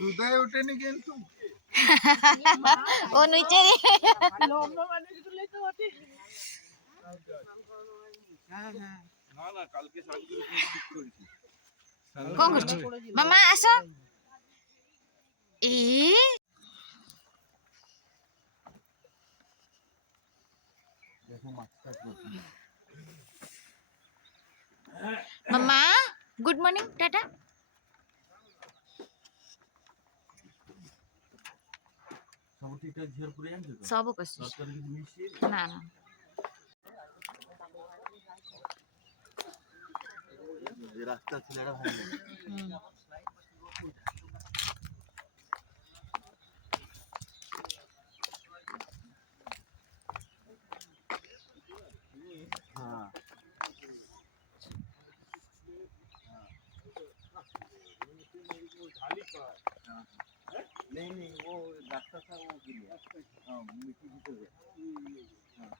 দুধায় ওঠেনি কিন্তু ও নিচে কম করছো মামা আসো মামা গুড মর্নিং টাটা सब ना ना রাস্তা ছেলেরা नहीं नहीं वो रास्ता था वो गिरा हाँ मिट्टी भीतर है हाँ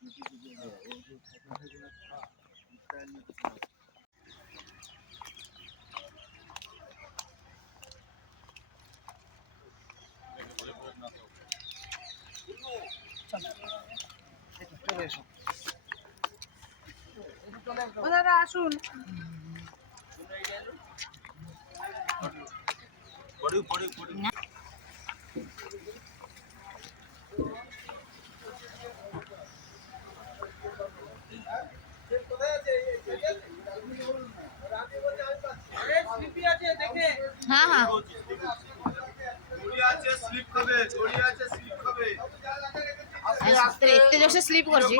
मिट्टी भीतर है वो जो छोटा सा था स्टाइल में था चले एसो দাদা আসুন पड़ी पड़ी पड़ी हाँ हाँ इतने जोर से स्लीप कर जी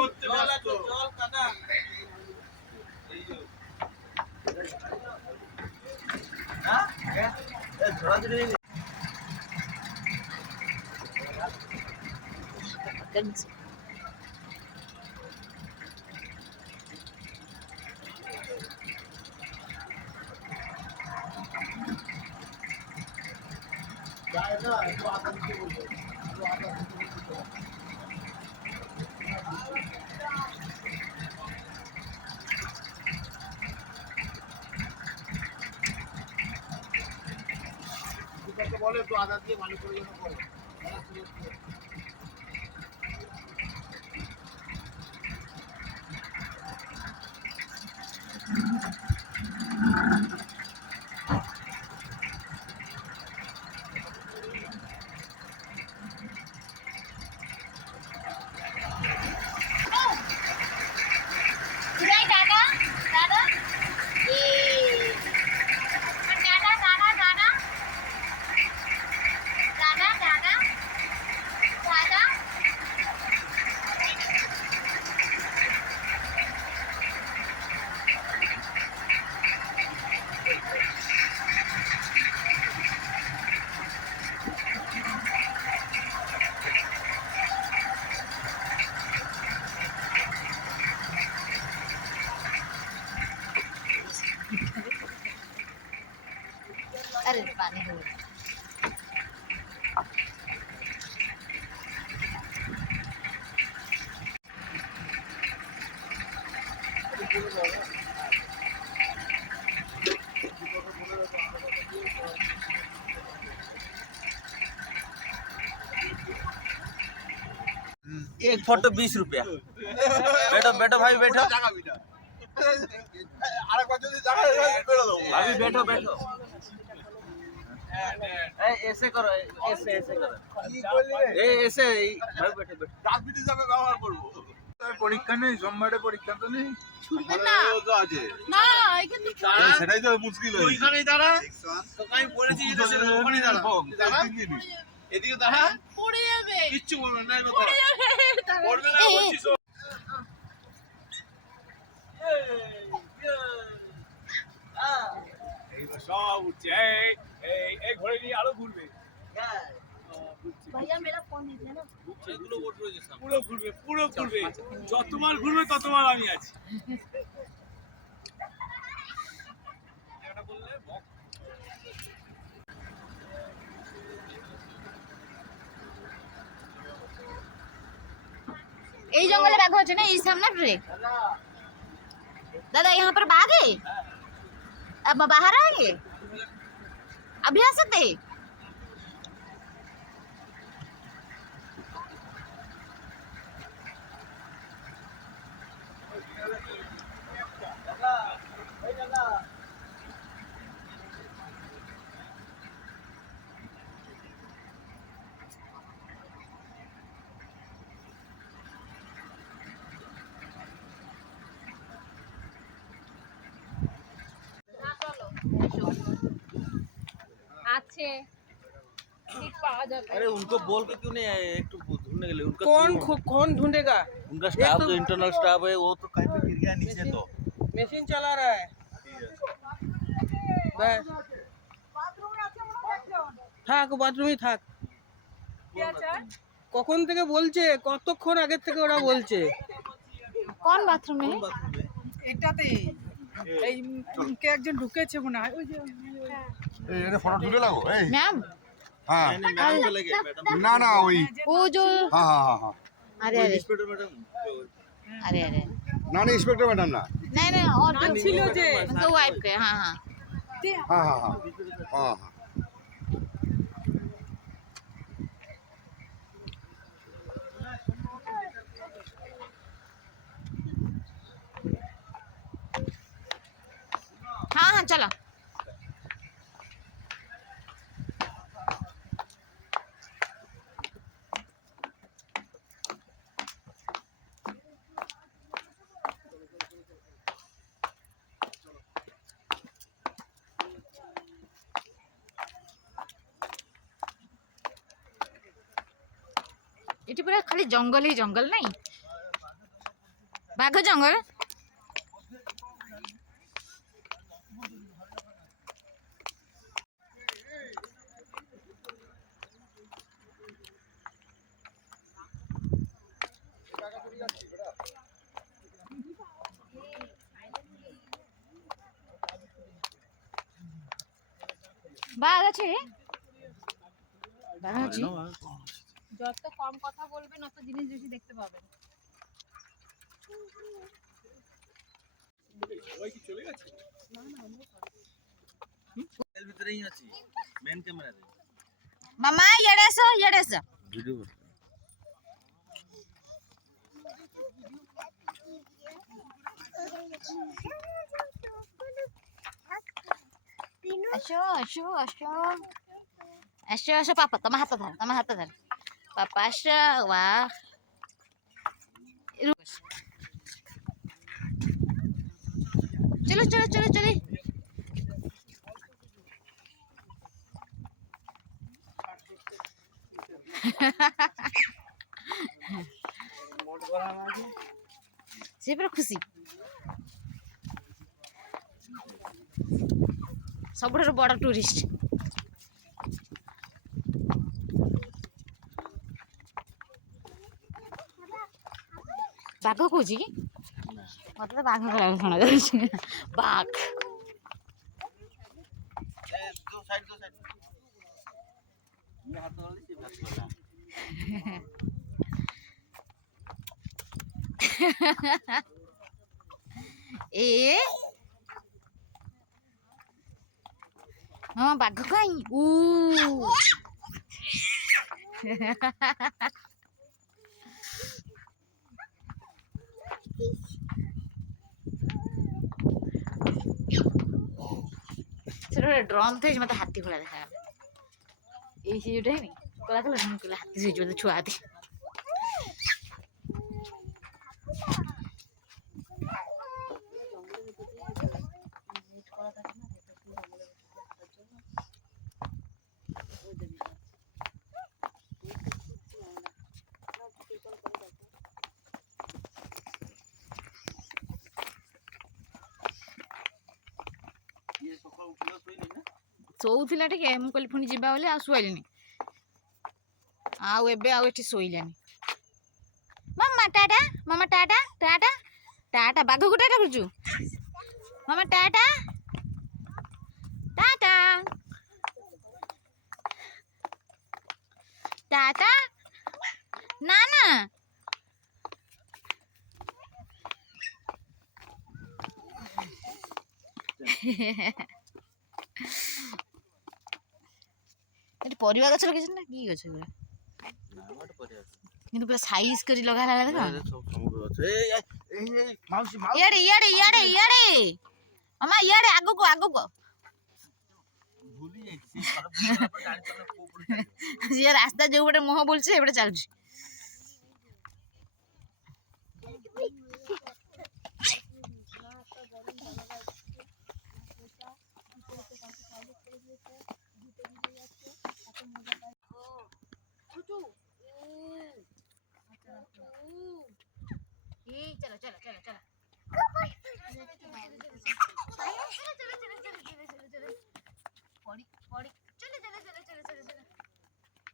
बोले तो आधा दिए भालो করে যেন করে अरे पानी हो एक फोटो 20 रुपया बैठो बैठो भाई बैठो भाभी बैठो बैठो ऐसे करो ऐसे ऐसे करो ऐसे भाई बैठो बैठो রাজনীতি যাবে ব্যবহার করব পরীক্ষা নেই সোমবারে পরীক্ষা তো নেই ছুটবে না তো আছে না এখানে সেটাই তো মুশকিল হয়েছে ওইখানেই দাঁড়া তোকে আমি বলেছি যে ওখানেই দাঁড়া দাঁড়া এদিকে দাঁড়া পড়ে যাবে কিচ্ছু বলবে না পড়ে যাবে পড়বে না বলছিস এইবার সব উঠছে এই ঘরে নিয়ে আরো ঘুরবে भैया मेरा फोन दीजिए ना পুরো ঘুরবে পুরো ঘুরবে যতবার ঘুরবে ততবার আমি আছি এই জঙ্গলে বাঘ আছে না এই सामने रे दादा यहाँ पर बाघ है अब बाहर आएंगे अभी आ सकते हैं আছে ঠিক পাওয়া যাবে अरे उनको बोल के क्यों नहीं आए एक तो ढूंढने के लिए उनका कौन ढूंढेगा? उनका स्टाफ जो इंटरनल स्टाफ है वो तो कहीं पे गिर गया नीचे तो মেশিন চালা रहा है ব্যাস থাক বাথরুমই থাক কখন থেকে বলছে কতক্ষণ আগের থেকে ওরা বলছে कौन बाथरूम में है এটাতে এই কে একজন ঢুকেছে মনে হয় ওই যে এই এটা ফটো তুলে লাগো এই मैम হ্যাঁ नहीं नहीं मैडम चले गए मैडम না না ওই वो जो হ্যাঁ হ্যাঁ হ্যাঁ হ্যাঁ अरे अरे इंस्पेक्टर मैडम अरे अरे না না ইন্সপেক্টর ম্যাডাম না नहीं नहीं और जो ছিল যে तो वाइफ के हाँ हाँ হ্যাঁ হ্যাঁ হ্যাঁ হ্যাঁ হ্যাঁ हाँ हाँ चलो এটি পুরো খালি জঙ্গলই জঙ্গল নাই বাঘ জঙ্গল বাঘ আছে বাঘ আছে যত কম কথা বলবেন অত জিনিস বেশি দেখতে পাবেন এর ভিতরেই আছি মেন ক্যামেরা রে মামা ইয়েড়ে এসো ভিডিও আসো আসো আসো আসো আসো পাপা তোমার হাতে ধর পাপা আসো বাহ চলো চলো চলো চলো ସେ ପୁରା ଖୁସି ସବୁଠାରୁ ବଡ଼ ଟୁରିଷ୍ଟ ବାଘ କହୁଛି କି ମତେ ତ ବାଘ କହିବାକୁ ଶୁଣାଯାଉଛି ବାଘ दो साइड ये हाथ वाली से हाथ वाला ଏ ହଁ ବାଘ କାଇଁ ସେଟା ଗୋଟେ ଡ୍ରମ୍ ଥାଏ ମତେ ହାତୀ ଭଳିଆ ଦେଖାଗଲା ଏଇ ସେ ଯୋଉଟା ହେଇନି କଳା କଲର ମୁଁ କହିଲା ହାତୀ ସେ ଯୋଉ ଛୁଆ ହାତୀ ये सकाळ उठला सोई नहीं ना ଶୋଉଥିଲା ଟିକେ ମୁଁ କହିଲି ପୁଣି ଯିବା ବୋଲି ଆଉ ଶୋଇଲିନି ଆଉ ଏବେ ଆଉ ଏଠି ଶୋଇଲାନି ମାମା ଟାଟା ଟାଟା ବାଘକୁ ଟାଟା କରୁଛୁ ମାମା ଟାଟା ଟାଟା ନା ଏଠି ପରିବା ଗଛ ଲଗେଇଛନ୍ତି ନା କି ଗଛ ଏଗୁଡ଼ା? ନା ଗୋଟେ ପରିବା ଅଛି। କିନ୍ତୁ ପୁରା ସାଇଜ କରି ଲଗା ହେଲା ଦେଖ। ସବୁ ସମୁଦ୍ର ଅଛି। ଏଇ ମାଉସୀ ଇଆଡେ ଇଆଡେ ଇଆଡେ ଇଆଡେ ମାମା ଇଆଡେ ଆଗକୁ ଆଗକୁ ଭୁଲି ଯାଇଛି। ସେ ଥରେ ବୁଲିଗଲା ପରେ ଜାଣିପାରିଲା କୋଉ ପଟେ ଚାଲିବ। ସିଏ ରାସ୍ତା ଯୋଉ ପଟେ ମୁହଁ ବୁଲୁଛି ସେପଟେ ଚାଲୁଛି। चलो चलो चलो चलो पड़ी पड़ी चलो चलो चलो चलो चलो चलो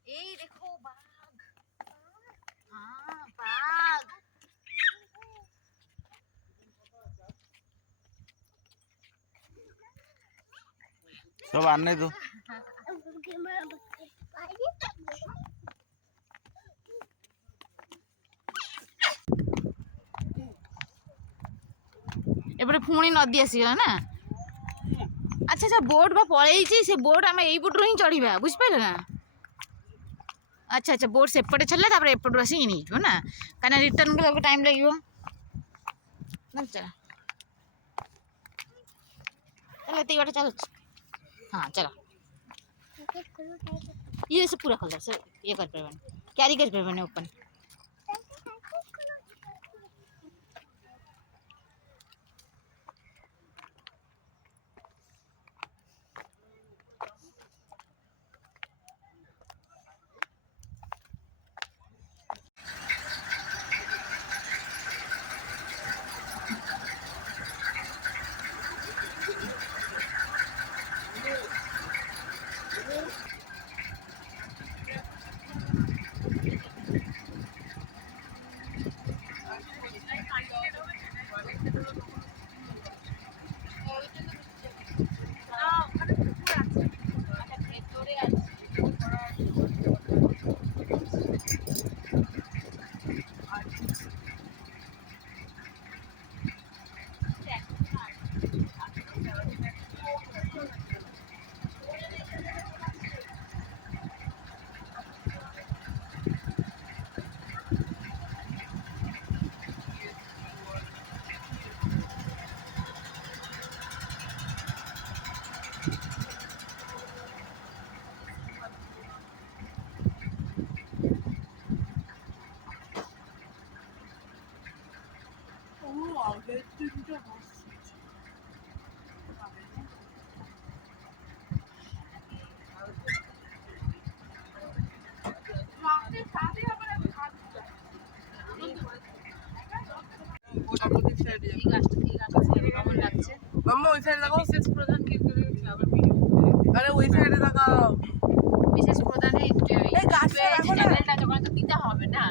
ए देखो बाघ हाँ बाघ सब आने दो। एपटे पुणी नदी आसीगला ना। अच्छा अच्छा बोट बा पड़े से बोट आम यपटू ही चढ़ा बुझिपारे ना। अच्छा अच्छा बोट सेपटे चलला एपटू आस ना कहीं रिटर्न को टाइम लगे चल ये बाटे चल। हाँ चलो ये से पूरा खोल से ये कर पारे कैरी कर पारे ओपन। মাম্মা ওই সাইডে দেখো বিশেষ প্রধান কি করে আবার ভিডিও আরে ওই সাইডে দেখো বিশেষ প্রধানে এই গাছটা রাখো না চ্যানেলটা যখন তো দিতে হবে না।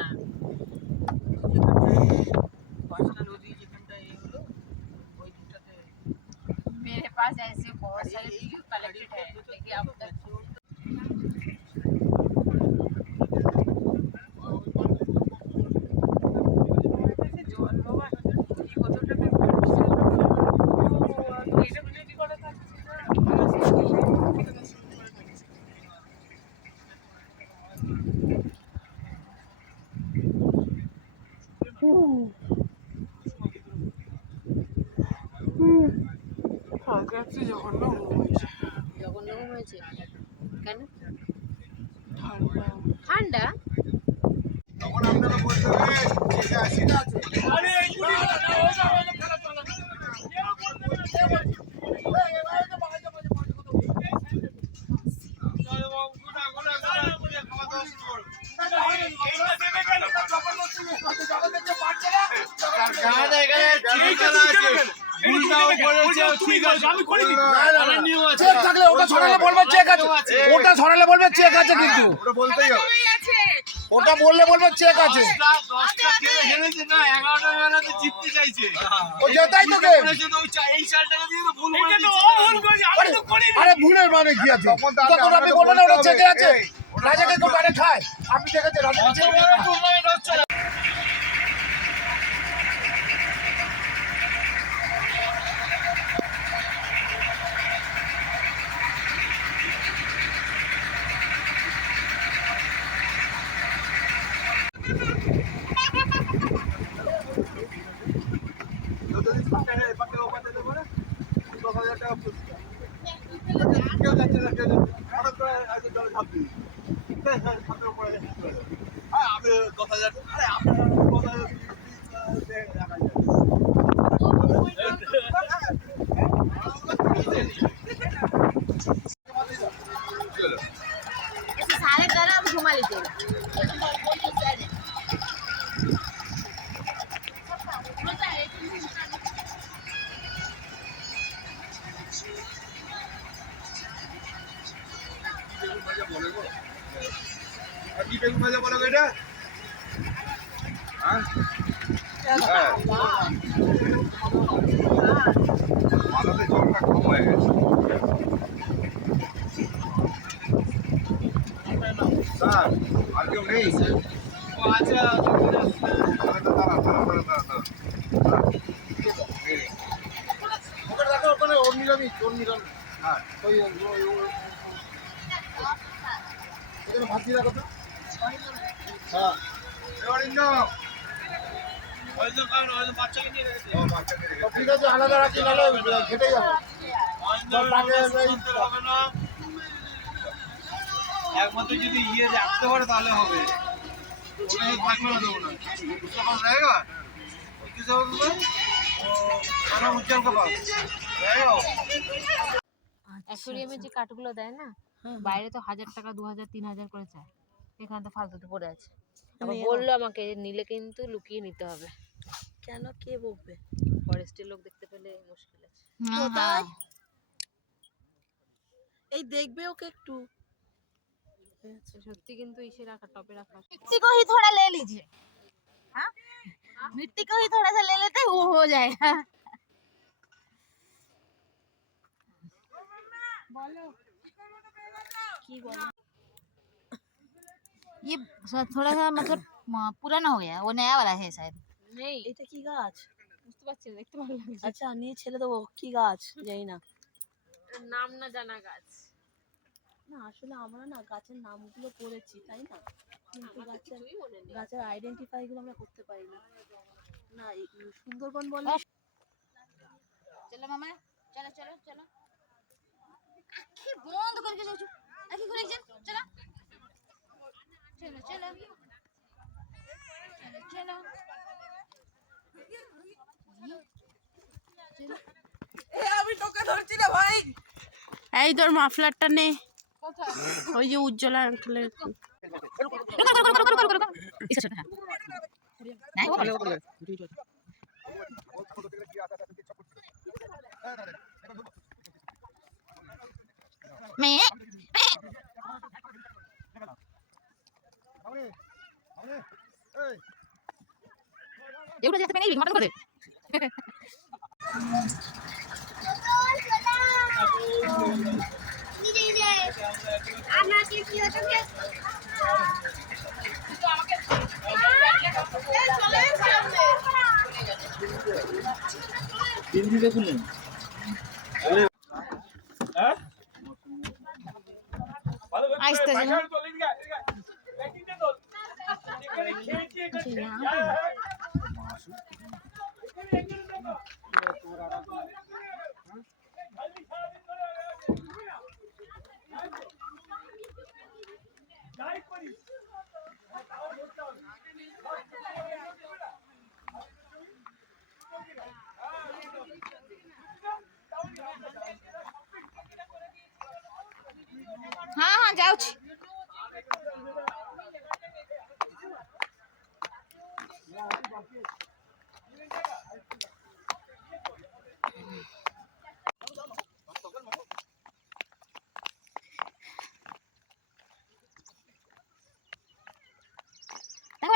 পাঁচটা নদী যেখানটা এই হলো ওই দুটাতে मेरे पास ऐसे बहुत सारे वीडियो कलेक्टेड है लेकिन अब तक জঘন্য হয়েছে কেন ঠান্ডা তখন আপনারা বলতে হবে ঠিক আছে চেক থাকলে ওটা ছড়ালে বলবে চেক আছে, ওটা ছড়ালে বলবে চেক আছে, কিন্তু ওটা বলতেই হবে ওটা বললে বলবে চেক আছে। ও যেতাই তো গে আরে ভুলের মানে কি আছে, তখন আপনি বলবেন না ওটা চেকে আছে। রাজাকে কেউ গাড়ি খায়, আপনি দেখেছেন রাজাকে চেকে খায়। কি বেগুন ভাজা বলো গো এটা? হ্যাঁ? হ্যাঁ। মাথাতে জলটা কম হয়ে গেছে। স্যার, আর কেউ নেই? ওখানে দেখো, ওখানে ওর নিরামিষ, ওর নিরামিষ। হ্যাঁ। এখানে ভাত দিয়ে রাখো তো। হ্যাঁ। অরিন্দ। তো ঠিক আছে, আলাদা রাখি, নাহলে ঘেটে যাবে। একমাত্র যদি ইয়ে রাখতে পারে তাহলে হবে। ওখানে থাকবে না দেবো না। তখন रहेगा? किसे होगा? खाना उज्जवल के पास रहेगा? অ্যাকোয়ারিয়ামে যে কাঠগুলো দেয় না, বাইরে তো 1000 টাকা 2000 3000 করে চায়, এখানে তো ফালতুতে পড়ে আছে। আবার বললো আমাকে নিলে কিন্তু লুকিয়ে নিতে হবে, কেন, কে বকবে? ফরেস্টের লোক দেখতে পেলে মুশকিল আছে। কোথায়? এই দেখবে ওকে একটু। সত্যি কিন্তু ইসে রাখা, টপে রাখা। मिट्टी को ही थोड़ा ले लीजिए। हाँ, मिट्टी को ही थोड़ा सा ले लेते वो हो जाएगा। কি বলে? ये थोड़ा सा मतलब पुराना हो गया, वो नया वाला है शायद। নেই, এটা কি গাছ? বুঝতে পারছি না, দেখতে ভালো লাগছে। আচ্ছা, নিয়ে ছেড়ে দেবো। কি গাছ জানি না। নাম না জানা গাছ। না, আসলে আমরা না গাছের নামগুলো পড়েছি, তাই না? কিন্তু গাছের গাছের আইডেন্টিফাই গুলো আমরা করতে পারি না। না, এই সুন্দরবন বলে चलो मामा, चलो चलो चलो। आँखें बंद करके जाओ, आँखें खोल के चलो। चलो चलो चलो चलो। আমি তোকে ধরছি না ভাই। এই তোর মাফলারটা নে, ওই যে উজ্জ্বলা আঙ্কেলের। रुको। इसका छोटा है। नहीं वो बड़ा। मैं ये उड़ा जाते नहीं मटन कर दे। आहिस्ते से ना। हाँ हाँ जाओ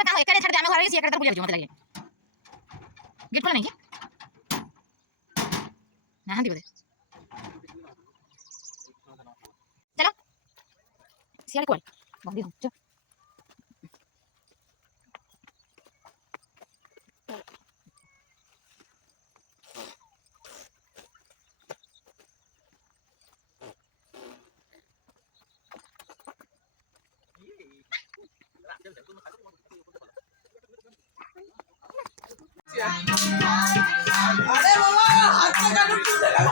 tahu ikan yang ada hari sih ikan terpunya cuma lagi gitu nih nah nanti boleh चलो siapa kuat bang dia cok আরে বাবা, হাতটা কেন তুলে গেল?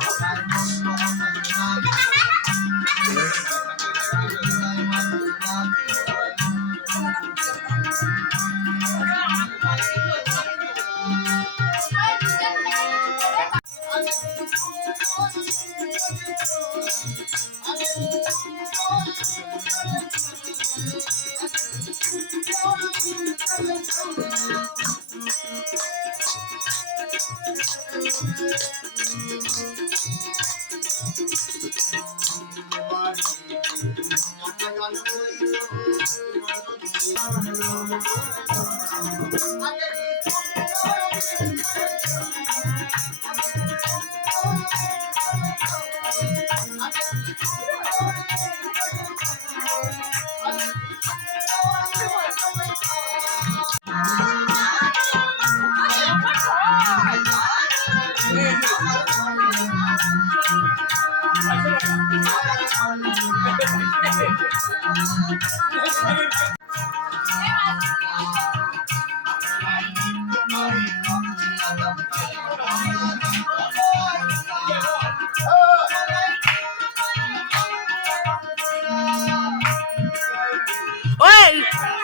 ওই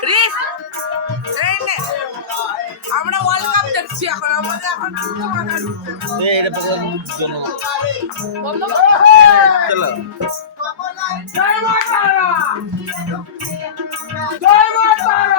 রিস এই নে আমরা ওয়ার্ল্ড কাপ দেখছি এখন আমাদের এখন এটা পকড়ার জন্য চলো জয় মা তারা জয় মা তারা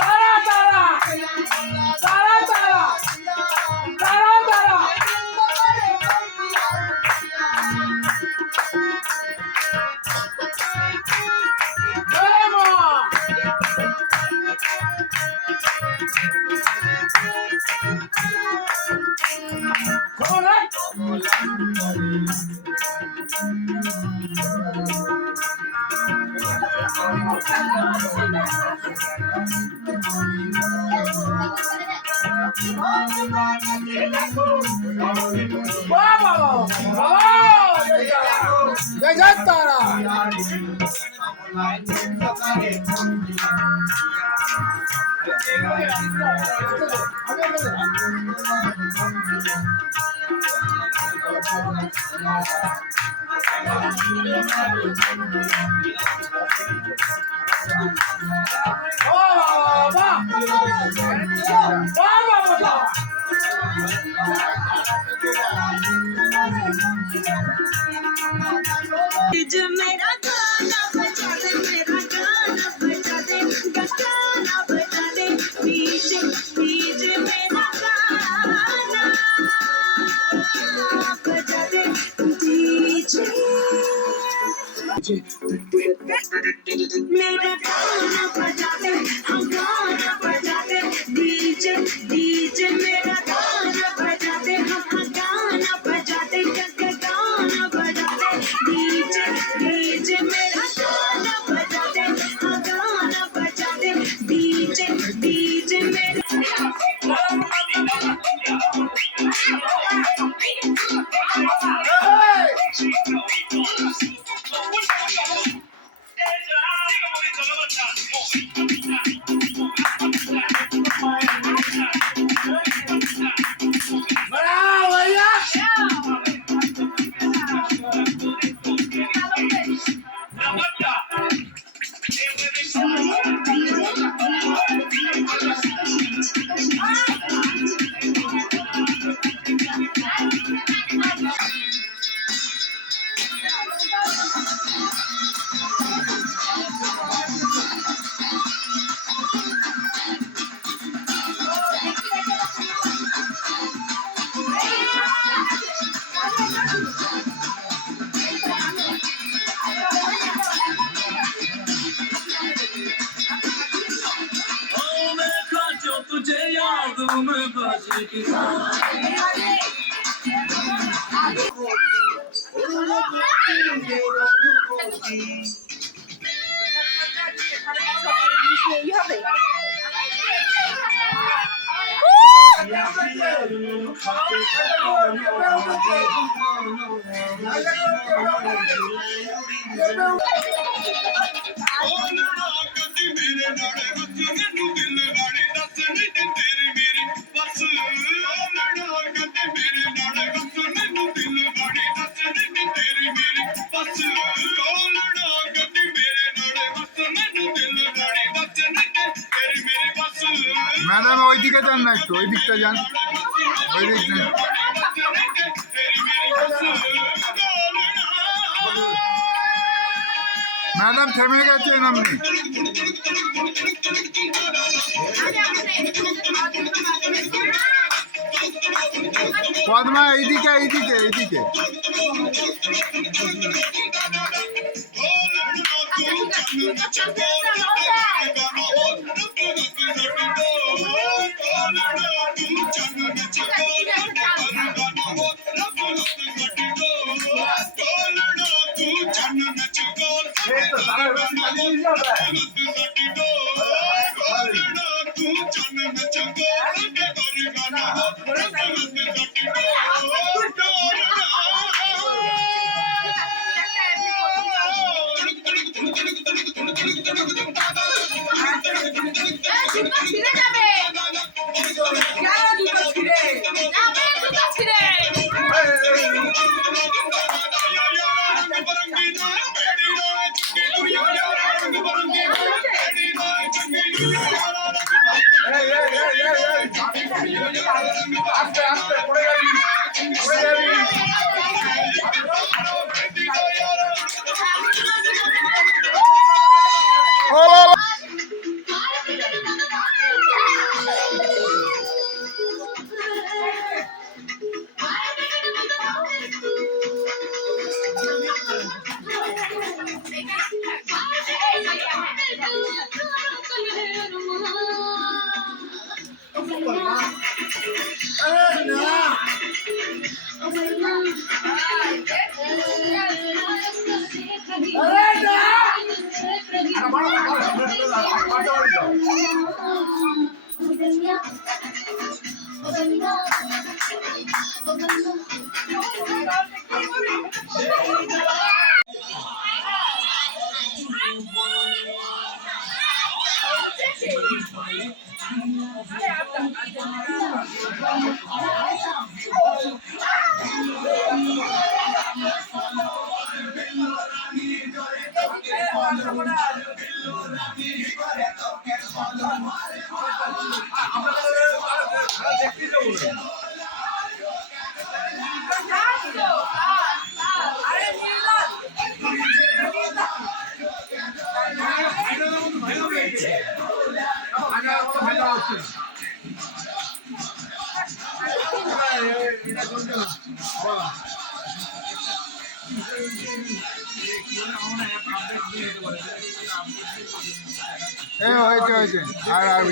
তারা তারা তারা তারা তারা তারা জয় মা জয় জয় তারা मेरा गाना बजा दे मेरा गाना बजा दे गाना बजा दे डीजे डीजे मेरा गाना बजा दे डीजे मेरा गाना बजा दे हम गाना बजा दे डीजे डीजे मेरा गाना बजा दे हम गाना बजा दे गाना बजा दे डीजे डीजे मेरा गाना बजा दे हम गाना बजा दे डीजे डीजे मेरा तुझे याद में बाजी की ম্যাডাম ওই দিকে যান না, একটু ওই দিকটা যান, ওই দিকটা। ম্যাডাম থেমে গেছেন আপনি। পদ্মা এইদিকে এইদিকে এইদিকে। আস্তে আস্তে পড়ে যাবি, পড়ে যাবি। হয়েছে হয়েছে আর